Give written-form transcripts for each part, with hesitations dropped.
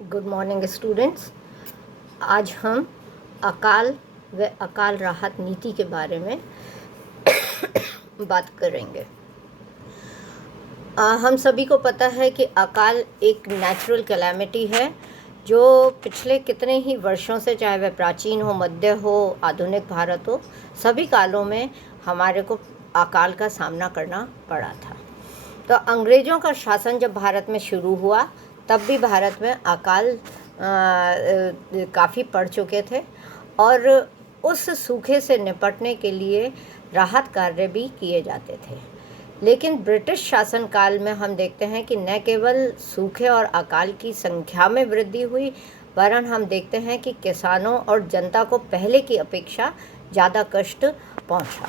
Good morning students. आज हम अकाल व अकाल राहत नीति के बारे में बात करेंगे। हम सभी को पता है कि अकाल एक नेचुरल कैलामिटी है जो पिछले कितने ही वर्षों से, चाहे वह प्राचीन हो, मध्य हो, आधुनिक भारत हो, सभी कालों में हमारे को अकाल का सामना करना पड़ा था। तो अंग्रेज़ों का शासन जब भारत में शुरू हुआ तब भी भारत में अकाल काफ़ी पड़ चुके थे और उस सूखे से निपटने के लिए राहत कार्य भी किए जाते थे। लेकिन ब्रिटिश शासनकाल में हम देखते हैं कि न केवल सूखे और अकाल की संख्या में वृद्धि हुई, वरन हम देखते हैं कि किसानों और जनता को पहले की अपेक्षा ज़्यादा कष्ट पहुंचा।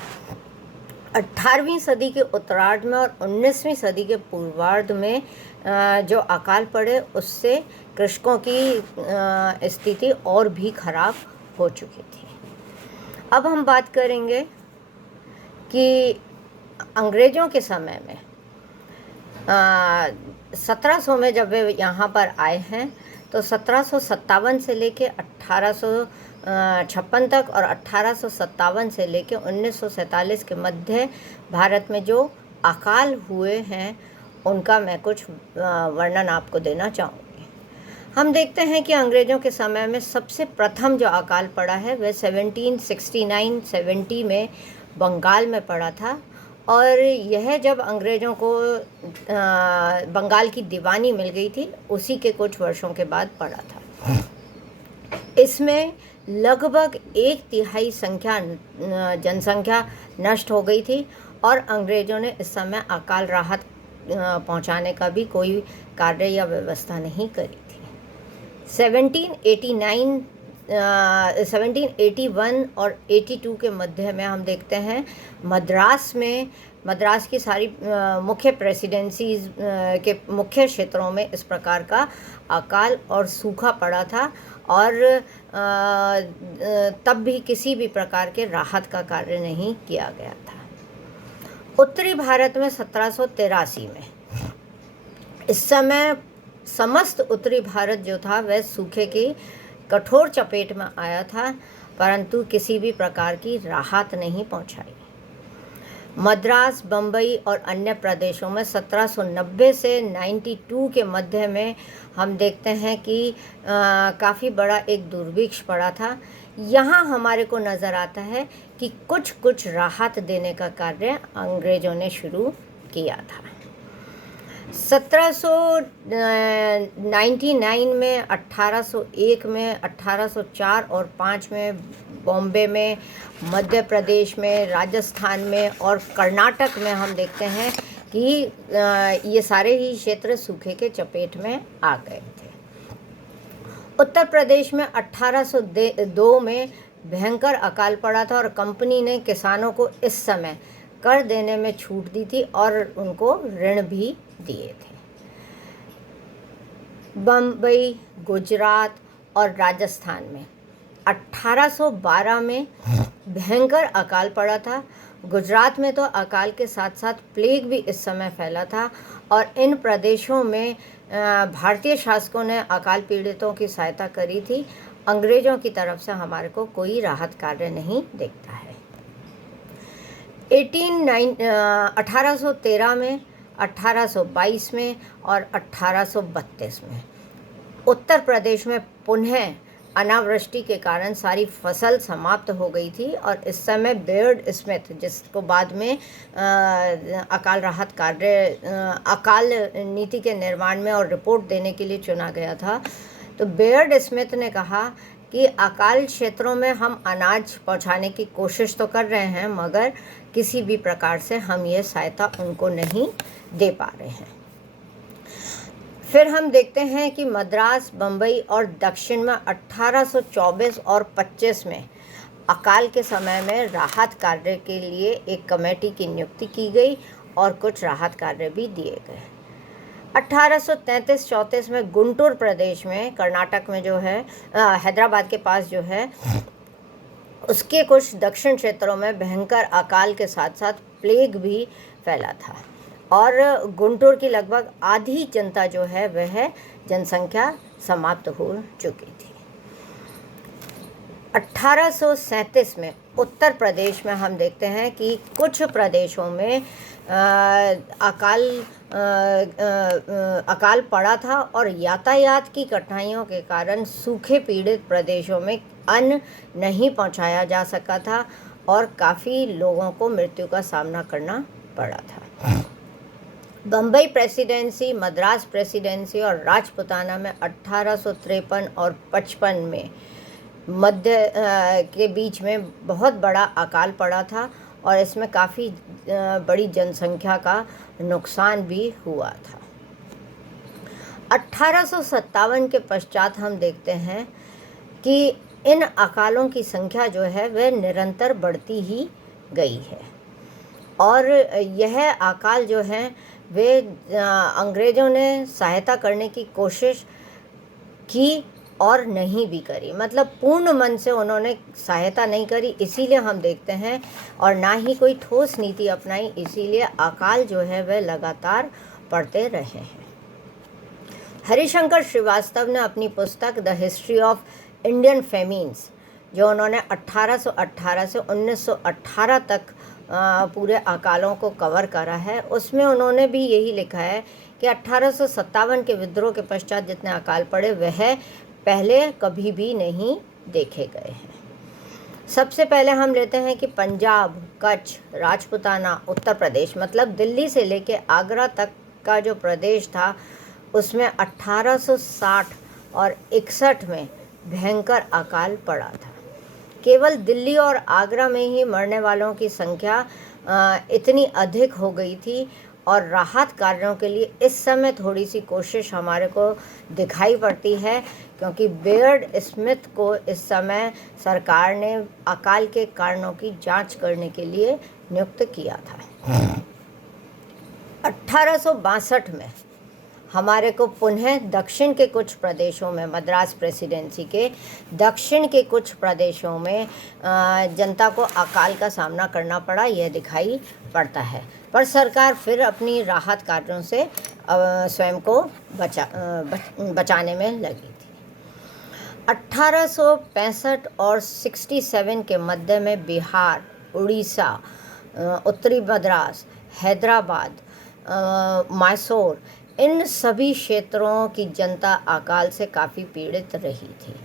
18वीं सदी के उत्तरार्ध में और 19वीं सदी के पूर्वार्ध में जो अकाल पड़े उससे कृषकों की स्थिति और भी खराब हो चुकी थी। अब हम बात करेंगे कि अंग्रेज़ों के समय में 1700 में जब वे यहाँ पर आए हैं तो 1757 से लेके 1856 तक और 1857 से लेके 1947 के मध्य भारत में जो अकाल हुए हैं उनका मैं कुछ वर्णन आपको देना चाहूँगी। हम देखते हैं कि अंग्रेज़ों के समय में सबसे प्रथम जो अकाल पड़ा है वह 1769-70 में बंगाल में पड़ा था और यह जब अंग्रेज़ों को बंगाल की दीवानी मिल गई थी उसी के कुछ वर्षों के बाद पड़ा था। इसमें लगभग 1/3 जनसंख्या नष्ट हो गई थी और अंग्रेज़ों ने इस समय अकाल राहत पहुंचाने का भी कोई कार्य या व्यवस्था नहीं करी थी। 1781 और 82 के मध्य में हम देखते हैं मद्रास की सारी मुख्य प्रेसिडेंसीज के मुख्य क्षेत्रों में इस प्रकार का अकाल और सूखा पड़ा था और तब भी किसी भी प्रकार के राहत का कार्य नहीं किया गया था। उत्तरी भारत में 1783 में इस समय समस्त उत्तरी भारत जो था वह सूखे की कठोर चपेट में आया था, परंतु किसी भी प्रकार की राहत नहीं पहुंचाई। मद्रास, बम्बई और अन्य प्रदेशों में 1790 से 92 के मध्य में हम देखते हैं कि काफ़ी बड़ा एक दुर्भिक्ष पड़ा था। यहाँ हमारे को नज़र आता है कि कुछ राहत देने का कार्य अंग्रेज़ों ने शुरू किया था। 1799 में, 1801 में, 1804 और 5 में बॉम्बे में, मध्य प्रदेश में, राजस्थान में और कर्नाटक में हम देखते हैं कि ये सारे ही क्षेत्र सूखे के चपेट में आ गए थे। उत्तर प्रदेश में 1802 में भयंकर अकाल पड़ा था और कंपनी ने किसानों को इस समय कर देने में छूट दी थी और उनको ऋण भी दिए थे। बम्बई, गुजरात और राजस्थान में 1812 में भयंकर अकाल पड़ा था। गुजरात में तो अकाल के साथ साथ प्लेग भी इस समय फैला था और इन प्रदेशों में भारतीय शासकों ने अकाल पीड़ितों की सहायता करी थी। अंग्रेज़ों की तरफ से हमारे को कोई राहत कार्य नहीं दिखता है। 1813 में, 1822 में और 1832 में उत्तर प्रदेश में पुनः अनावृष्टि के कारण सारी फसल समाप्त हो गई थी और इस समय बेयर्ड स्मिथ, जिसको बाद में अकाल राहत कार्य अकाल नीति के निर्माण में और रिपोर्ट देने के लिए चुना गया था, तो बेयर्ड स्मिथ ने कहा कि अकाल क्षेत्रों में हम अनाज पहुंचाने की कोशिश तो कर रहे हैं मगर किसी भी प्रकार से हम ये सहायता उनको नहीं दे पा रहे हैं। फिर हम देखते हैं कि मद्रास, बम्बई और दक्षिण में 1824 और 25 में अकाल के समय में राहत कार्य के लिए एक कमेटी की नियुक्ति की गई और कुछ राहत कार्य भी दिए गए। 1833-34 में गुंटूर प्रदेश में, कर्नाटक में जो है, हैदराबाद के पास जो है, उसके कुछ दक्षिण क्षेत्रों में भयंकर अकाल के साथ साथ प्लेग भी फैला था और गुंटूर की लगभग आधी जनता जो है वह जनसंख्या समाप्त हो चुकी थी। 1837 में उत्तर प्रदेश में हम देखते हैं कि कुछ प्रदेशों में अकाल पड़ा था और यातायात की कठिनाइयों के कारण सूखे पीड़ित प्रदेशों में अन्न नहीं पहुंचाया जा सका था और काफ़ी लोगों को मृत्यु का सामना करना पड़ा था। बम्बई प्रेसिडेंसी, मद्रास प्रेसिडेंसी और राजपुताना में 1853 और 55 में मध्य के बीच में बहुत बड़ा अकाल पड़ा था और इसमें काफ़ी बड़ी जनसंख्या का नुकसान भी हुआ था। 1857 के पश्चात हम देखते हैं कि इन अकालों की संख्या जो है वह निरंतर बढ़ती ही गई है और यह अकाल जो है वे अंग्रेज़ों ने सहायता करने की कोशिश की और नहीं भी करी, मतलब पूर्ण मन से उन्होंने सहायता नहीं करी, इसीलिए हम देखते हैं, और ना ही कोई ठोस नीति अपनाई, इसीलिए अकाल जो है वह लगातार पड़ते रहे हैं। हरिशंकर श्रीवास्तव ने अपनी पुस्तक द हिस्ट्री ऑफ इंडियन फेमीन्स, जो उन्होंने 1818 से 1918 तक पूरे अकालों को कवर करा है, उसमें उन्होंने भी यही लिखा है कि 1857 के विद्रोह के पश्चात जितने अकाल पड़े वह पहले कभी भी नहीं देखे गए हैं। सबसे पहले हम लेते हैं कि पंजाब, कच्छ, राजपुताना, उत्तर प्रदेश, मतलब दिल्ली से लेके आगरा तक का जो प्रदेश था उसमें 1860 और 61 में भयंकर अकाल पड़ा था। केवल दिल्ली और आगरा में ही मरने वालों की संख्या इतनी अधिक हो गई थी और राहत कार्यों के लिए इस समय थोड़ी सी कोशिश हमारे को दिखाई पड़ती है, क्योंकि बेयर्ड स्मिथ को इस समय सरकार ने अकाल के कारणों की जांच करने के लिए नियुक्त किया था। 1862 में हमारे को पुनः दक्षिण के कुछ प्रदेशों में, मद्रास प्रेसिडेंसी के दक्षिण के कुछ प्रदेशों में जनता को अकाल का सामना करना पड़ा, यह दिखाई पड़ता है, पर सरकार फिर अपनी राहत कार्यों से स्वयं को बचाने में लगी थी। 1865 और 67 के मध्य में बिहार, उड़ीसा, उत्तरी मद्रास, हैदराबाद, मैसूर, इन सभी क्षेत्रों की जनता अकाल से काफ़ी पीड़ित रही थी।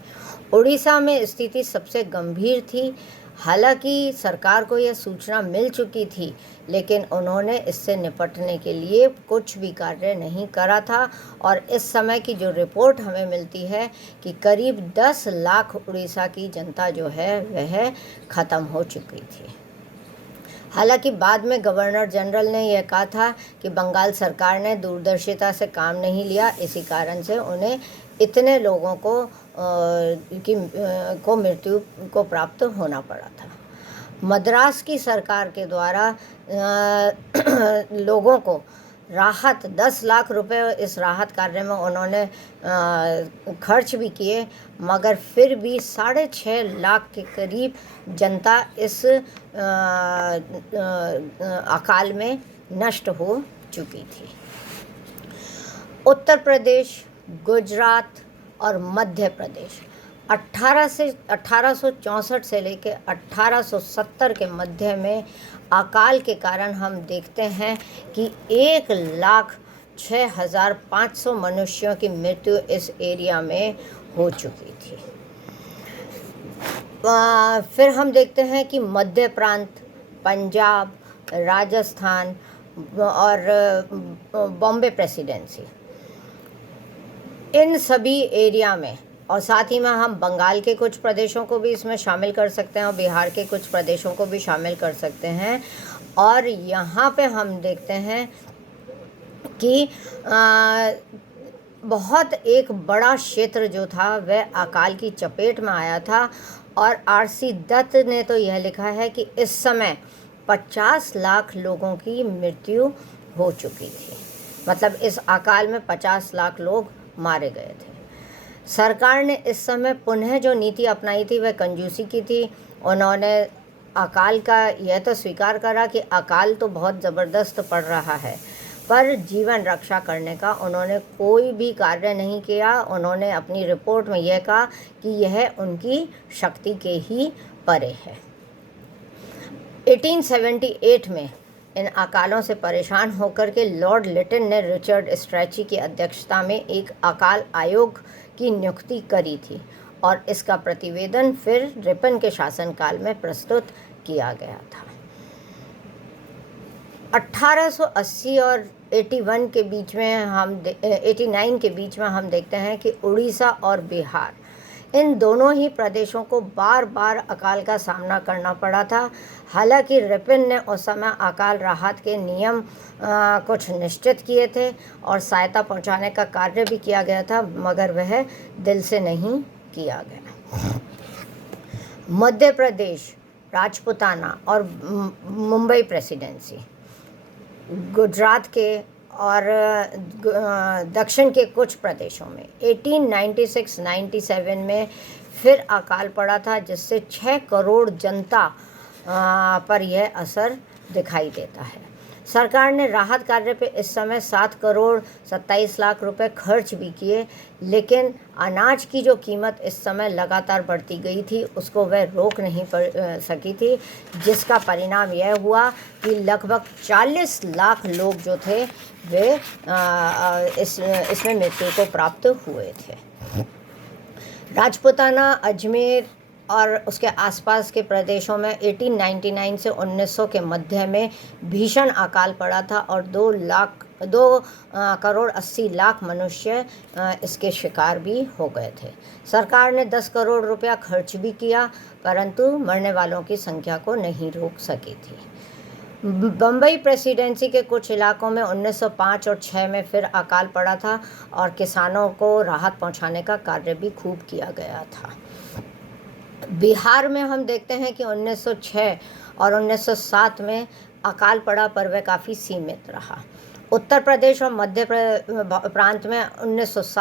उड़ीसा में स्थिति सबसे गंभीर थी। हालांकि सरकार को यह सूचना मिल चुकी थी, लेकिन उन्होंने इससे निपटने के लिए कुछ भी कार्य नहीं करा था और इस समय की जो रिपोर्ट हमें मिलती है कि करीब 10 लाख उड़ीसा की जनता जो है वह ख़त्म हो चुकी थी। हालांकि बाद में गवर्नर जनरल ने यह कहा था कि बंगाल सरकार ने दूरदर्शिता से काम नहीं लिया, इसी कारण से उन्हें इतने लोगों को मृत्यु को प्राप्त होना पड़ा था। मद्रास की सरकार के द्वारा लोगों को राहत 10 लाख रुपए इस राहत कार्य में उन्होंने खर्च भी किए, मगर फिर भी 6.5 लाख के करीब जनता इस अकाल में नष्ट हो चुकी थी। उत्तर प्रदेश, गुजरात और मध्य प्रदेश 1864 से लेकर 1870 के मध्य में अकाल के कारण हम देखते हैं कि 1,06,500 मनुष्यों की मृत्यु इस एरिया में हो चुकी थी। फिर हम देखते हैं कि मध्य प्रांत, पंजाब, राजस्थान और बॉम्बे प्रेसिडेंसी, इन सभी एरिया में, और साथ ही में हम बंगाल के कुछ प्रदेशों को भी इसमें शामिल कर सकते हैं और बिहार के कुछ प्रदेशों को भी शामिल कर सकते हैं। और यहाँ पे हम देखते हैं कि बहुत एक बड़ा क्षेत्र जो था वह अकाल की चपेट में आया था और आर.सी. दत्त ने तो यह लिखा है कि इस समय 50 लाख लोगों की मृत्यु हो चुकी थी, मतलब इस अकाल में 50 लाख लोग मारे गए थे। सरकार ने इस समय पुनः जो नीति अपनाई थी वह कंजूसी की थी। उन्होंने अकाल का यह तो स्वीकार करा कि अकाल तो बहुत ज़बरदस्त पड़ रहा है, पर जीवन रक्षा करने का उन्होंने कोई भी कार्य नहीं किया। उन्होंने अपनी रिपोर्ट में यह कहा कि यह उनकी शक्ति के ही परे है। 1878 में इन अकालों से परेशान होकर के लॉर्ड लिटन ने रिचर्ड स्ट्रैची की अध्यक्षता में एक अकाल आयोग की नियुक्ति करी थी और इसका प्रतिवेदन फिर रिपन के शासनकाल में प्रस्तुत किया गया था। 1880 और 81 के बीच में 89 के बीच में हम देखते हैं कि उड़ीसा और बिहार, इन दोनों ही प्रदेशों को बार बार अकाल का सामना करना पड़ा था। हालांकि रिपन ने उस समय अकाल राहत के नियम कुछ निश्चित किए थे और सहायता पहुंचाने का कार्य भी किया गया था, मगर वह दिल से नहीं किया गया। मध्य प्रदेश, राजपूताना और मुंबई प्रेसिडेंसी, गुजरात के और दक्षिण के कुछ प्रदेशों में 1896-97 में फिर अकाल पड़ा था, जिससे 6 करोड़ जनता पर यह असर दिखाई देता है। सरकार ने राहत कार्य पे इस समय 7 करोड़ 27 लाख रुपए खर्च भी किए, लेकिन अनाज की जो कीमत इस समय लगातार बढ़ती गई थी उसको वह रोक नहीं सकी थी, जिसका परिणाम यह हुआ कि लगभग 40 लाख लोग जो थे वे इसमें मृत्यु को प्राप्त हुए थे। राजपूताना, अजमेर और उसके आसपास के प्रदेशों में 1899 से 1900 के मध्य में भीषण अकाल पड़ा था और 2 करोड़ 80 लाख मनुष्य इसके शिकार भी हो गए थे। सरकार ने 10 करोड़ रुपया खर्च भी किया, परंतु मरने वालों की संख्या को नहीं रोक सकी थी। बम्बई प्रेसिडेंसी के कुछ इलाकों में 1905 और 6 में फिर अकाल पड़ा था और किसानों को राहत पहुंचाने का कार्य भी खूब किया गया था। बिहार में हम देखते हैं कि 1906 और 1907 में अकाल पड़ा, पर वह काफ़ी सीमित रहा। उत्तर प्रदेश और मध्य प्रांत में 1907